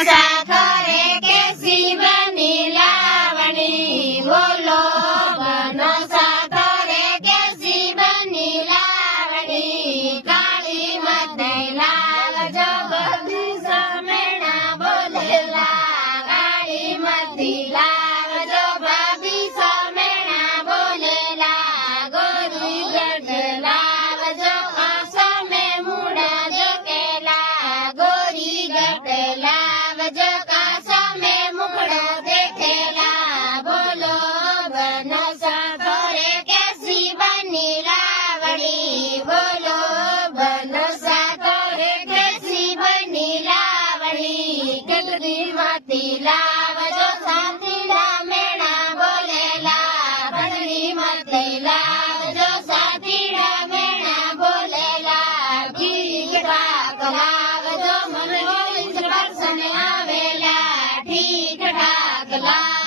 સાખરે કેસી બની લાવણી બોલો બનો સાખરે કેસી બની લાવણી કાળી મતે લાવજો બધી સમેણા બોલેલા કાળી મતી લાવજો ભાભી સમેણા બોલેલા ગોરી ગઢ લાવજો સમે મૂડા જકેલા ગોરી ગઢ લાવજો કાસમે મુખડા દેખેલા બોલો બનો સાખરે કેસી બની લાવણી બોલો બનો સાખરે કેસી બની લાવણી કેટલી માતી લાવજો સાથીડા મેણા બોલેલા બદલી માતી લાવજો સાથીડા મેણા બોલેલા ઠીક ઠાક લાવજો મને ગોવિંદ દર્શન આવેલા ઠીક ઠાક લાવજો